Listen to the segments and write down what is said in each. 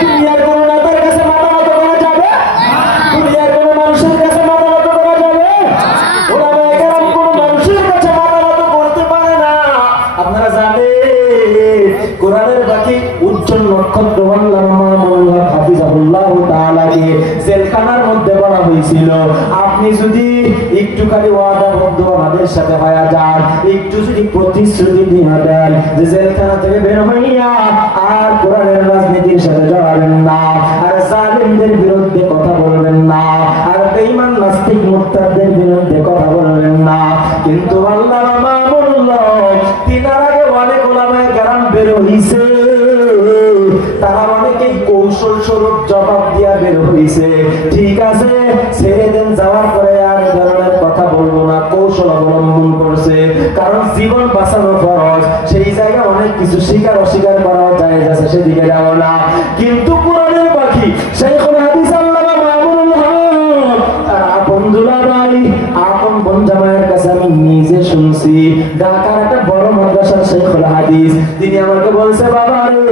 দুনিয়ার কোন নেতার কাছে মাথা নত করা যাবে? দুনিয়ার কোন মানুষের কাছে মাথা নত করা যাবে? ওলামায়ে কেরাম কোন মানুষের কাছে মাথা নত করতে পারে না। আপনারা জানেন কোরআনের বাকি উজ্জ্বল নক্ষত্র আল্লামা মাওলানা হাফিজাহুল্লাহ তাআলাকে জেলখানার মধ্যে বলা হয়েছিল, আপনি যদি একটুখানি ওয়াদাবদ্ধ আমাদের সাথে হয়ে যান, একটু যদি প্রতিশ্রুতি দিয়ে দেন যে জেলখানা থেকে বের হইয়া আর কোরআনের রাজনীতির সাথে জড়াবেন না, আর জালিমদের বিরুদ্ধে কথা বলবেন না, আর বেঈমান নাস্তিক মুরতাদদের বিরুদ্ধে কথা বলবেন না। কিন্তু আল্লামা মামুনুল্লাহ তিনার আগে অনেক ওলামায়ে কেরাম বের হইছে, তারা অনেকেই কৌশল স্বরূপ জবাব দিয়া বের হইছে, ঠিক আছে ছেড়ে দেন, যাওয়ার পরে আর এই ধরনের কথা বলবো না, কৌশল অবলম্বন করছে। কারণ জীবন বাঁচানো ফরজ, সেই জায়গায় অনেক কিছু স্বীকার অস্বীকার করা যায় আছে, সেদিকে যাব না। কিন্তু কোরআনের পাখি শাইখুল হাদিস আল্লামা মামুনুল হক তার আপন দুলাভাই আপন বোন জামাইয়ের কাছে আমি নিজে শুনছি, ঢাকার একটা বড় মাদ্রাসার শাইখুল হাদিস, তিনি আমাকে বলছে, বাবা রে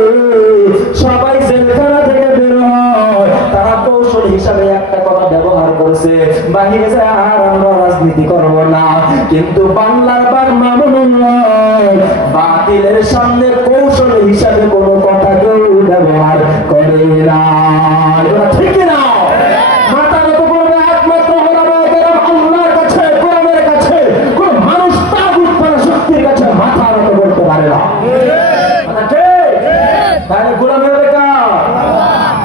সবাই জেলখানা থেকে বের হয়, তারা কৌশল হিসাবে একটা কথা ব্যবহার করছে, বাহিরে যায় আর আমরা রাজনীতি করব না। কিন্তু বাংলার বার মামুনুল্লাহ বাতিলের সামনে কৌশল হিসাবে কোনো কথা কেউ ব্যবহার করে না। ঠিক না? মাথা নত করবে একমাত্র ওলামায়ে কেরাম আল্লাহর কাছে, কোরআনের কাছে। কোন মানুষ তাগুত বা শক্তির কাছে মাথা নত করতে পারে না। তাহলে গোলামি হবে কার?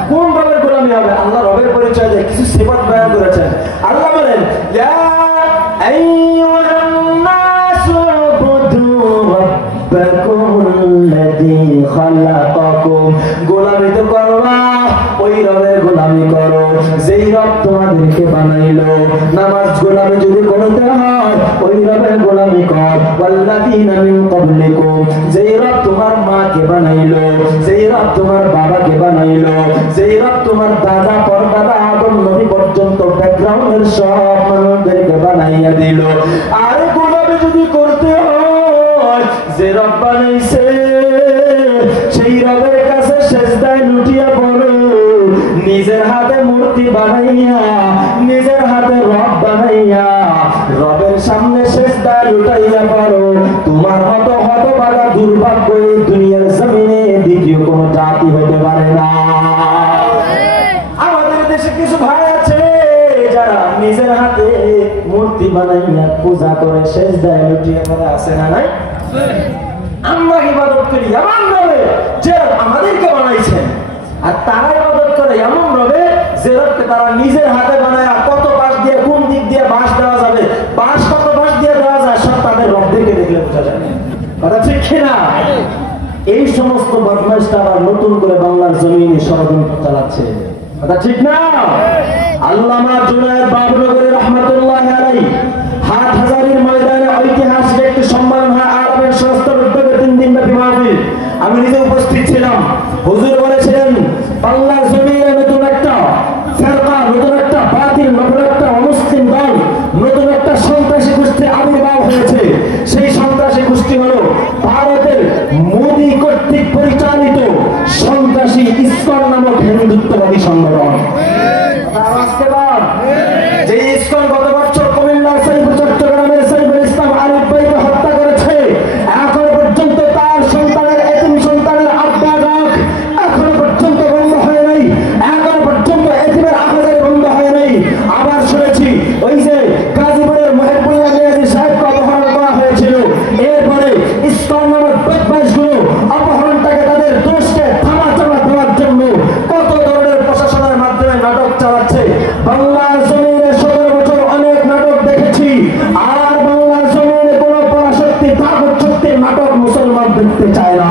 কোন রবের গোলামি হবে? আল্লাহ রবের পরিচয় দিয়ে কিছু সিফাত বয়ান করেছেন। আল্লাহ বলেন, ইয়া আইয়ুহান নাসু উবুদু রাব্বাকুমুল্লাযী খালাকাকুম, গোলামি তো করবা ওই রবের গোলামি করো যেই রব তোমাদেরকে বানাইলো। নামাজ গোলামি যদি করতে হয় ওই রবের গোলামি কর। ওয়াল্লাযীনা মিন ক্বাবলিকুম, যেই রব তোমার মাকে বানাইলো, যেই রব তোমার বাবাকে বানাইলো, যেই রব তোমার দাদা পরদাদা আদম নবী পর্যন্ত ব্যাকগ্রাউন্ডের সব মানুষদেরকে বানাইয়া দিল। আর গোলামি যদি করতে হয় যে রব বানাইছে সেই রবের কাছে সেজদায় লুটিয়া পড়ো, নিজের হাতে মূর্তি বানাইয়া নিজের হাতে রব বানাইয়া রবের সামনে সেজদায় লুটাইয়া পারো। তোমার মতো হতভাগা দুর্ভাগ্য এই দুনিয়ার জমিনে দ্বিতীয় কোন জাতি হতে পারে না। আমাদের দেশে কিছু ভাই আছে যারা নিজের হাতে মূর্তি বানাইয়া পূজা করে সেজদায় লুটিয়ে পড়ে, আছে না নাই? আমরা ইবাদত করি এমন রবে যে আমাদেরকে বানাইছেন, আর তারা ইবাদত করে এমন রবে যে রবকে তারা নিজের হাতে বানায়। কত বাঁশ দিয়ে কোন দিক দিয়ে বাঁশ দেওয়া যাবে, বাঁশ কত বাঁশ দিয়ে দেওয়া যায়, সব তাদের রবদেরকে দেখলে বোঝা যায়। কথা ঠিক কিনা? এই সমস্ত বদমাইশরা আবার নতুন করে বাংলার জমিনে ষড়যন্ত্র চালাচ্ছে। কথা ঠিক না? আল্লামা জুনায়েদ বাবনগরী রাহমাতুল্লাহি আলাইহি হাটহাজারীর ময়দানে ঐতিহাসিক একটি সম্মেলন হয় আরবের সংস্থার উদ্যোগে 3 দিন ব্যাপী মাহফিল। আমি নিজে উপস্থিত ছিলাম। হুজুর বলেছিলেন বাংলার জমিনে নতুন একটা ফিরকা, নতুন একটা বাতিল, নতুন একটা অমুসলিম দল, নতুন একটা সন্ত্রাসী গোষ্ঠী আবির্ভাব হয়েছে। সেই সন্ত্রাসী গোষ্ঠী হলো ভারতের মোদী কর্তৃক পরিচালিত সন্ত্রাসী ইসকন নামক হিন্দুত্ববাদী সংগঠন। যে ইসকন গত বছর কুমিল্লার চট্টগ্রামের সাইফুল ইসলাম আরিফ ভাইকে হত্যা করেছে, এখন পর্যন্ত তার সন্তানের এতিম সন্তানের আব্বাগাক এখনো পর্যন্ত বন্ধ হয় নাই, এখনো পর্যন্ত এতিমের আহাজারি বন্ধ হয় নাই। আবার শুনেছি ওই যে গাজীপুরের মহিবুল্লাহ মিয়াজি সাহেবকে অপহরণ করা হয়েছিল, এরপরে ইসকন নামক বদমাইশগুলো অপহরণটাকে তাদের দোষকে থামাচাপা দেওয়ার জন্য কত ধরনের প্রশাসনের মাধ্যমে নাটক চালাচ্ছে। বাংলার জমিনে 17 বছর অনেক নাটক দেখেছি, আর বাংলার জমিনে কোন পরাশক্তি তাগুত শক্তির নাটক মুসলমান দেখতে চায় না।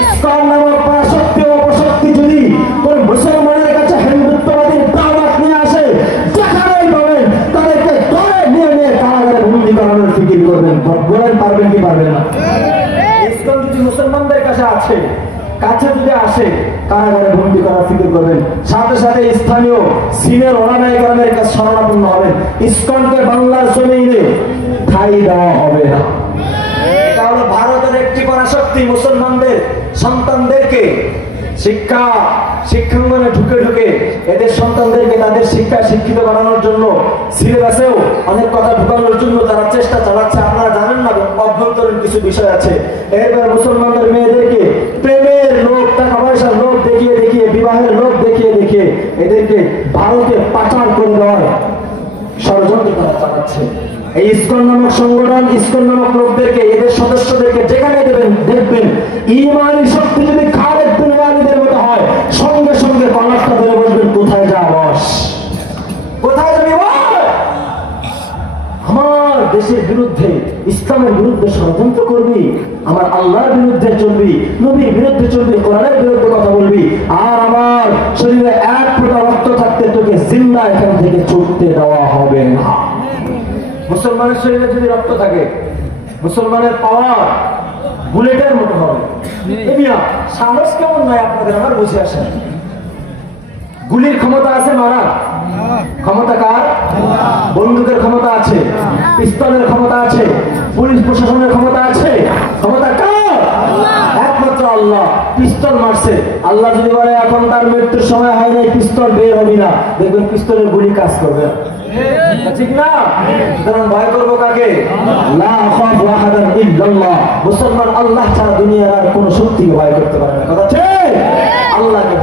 ইসকন নামক পরাশক্তি ও অপশক্তি যদি কোন মুসলমানের কাছে হিন্দুত্ববাদীর দাওয়াত নিয়ে আসে, যেখানেই পাবেন তাদেরকে ধরে নিয়ে নিয়ে কারাগারে বন্দী করানোর ফিকির করবেন। বলেন পারবেন কি পারবেন না? ইসকন যদি মুসলমানদের কাছে আছে, কাছে যদি আসে, কারাগারে বন্দী করার ফিকির করবেন। সাথে সাথে স্থানীয় সিনিয়র ওলামায়ে কেরামের কাছে শরণাপন্ন হবেন। ইসকনকে বাংলার জমিনে ঠাঁই দেওয়া হবে না। এটা হলো ভারতের একটি পরাশক্তি মুসলমানদের সন্তানদেরকে শিক্ষা শিক্ষাঙ্গনে ঢুকে ঢুকে এদের সন্তানদেরকে তাদের শিক্ষায় শিক্ষিত বানানোর জন্য সিলেবাসেও অনেক কথা ঢুকানোর জন্য তারা চেষ্টা চালাচ্ছে। আপনারা জানেন না, অভ্যন্তরীণ কিছু বিষয় আছে। এরপরে মুসলমানদের মেয়েদেরকে প্রেমের লোক, টাকা পয়সার লোক দেখিয়ে দেখিয়ে, বিবাহের লোক দেখিয়ে দেখিয়ে এদেরকে ভারতে পাচার করে দেওয়ার ষড়যন্ত্র তারা চালাচ্ছে। এই ইসকন নামক সংগঠন, ইসকন নামক লোকদেরকে, এদের সদস্যদেরকে যেখানে দেখবেন ইমানি শক্তি যদি খালেদ বিন ওয়ালিদের মতো হয়, সঙ্গে সঙ্গে কলারটা ধরে বসবেন, কোথায় যা বস, কোথায় যাবি বল। আমার দেশের বিরুদ্ধে, ইসলামের বিরুদ্ধে ষড়যন্ত্র করবি, আমার আল্লাহর বিরুদ্ধে চলবি, নবীর বিরুদ্ধে চলবি, কোরআনের বিরুদ্ধে কথা বলবি, আর আমার শরীরে এক ফোঁটা রক্ত থাকতে তোকে জিন্দা এখান থেকে ছুটতে দেওয়া হবে না। মুসলমানের শরীরে যদি রক্ত থাকে, মুসলমানের পাওয়ার বুলেটের মতো হবে। সাহস কেমন নয় আপনাদের, আমার বুঝে আসে। গুলির ক্ষমতা আছে মারা, ক্ষমতা কার? বন্দুকের ক্ষমতা আছে, পিস্তলের ক্ষমতা আছে, পুলিশ প্রশাসনের ক্ষমতা আছে, ক্ষমতা কার? একমাত্র আল্লাহ। পিস্তল মারছে, আল্লাহ যদি বলে এখন তার মৃত্যুর সময় হয় নাই, পিস্তল বের হবি না, দেখবেন পিস্তলের গুলি কাজ করবে, ঠিক না? সুতরাং ভয় করবো কাকে? লা আখাফু আহাদান ইল্লাল্লাহ। মুসলমান আল্লাহ ছাড়া দুনিয়ার আর কোন শক্তিকে ভয় করতে পারে না, কথা ঠিক? আল্লাহকে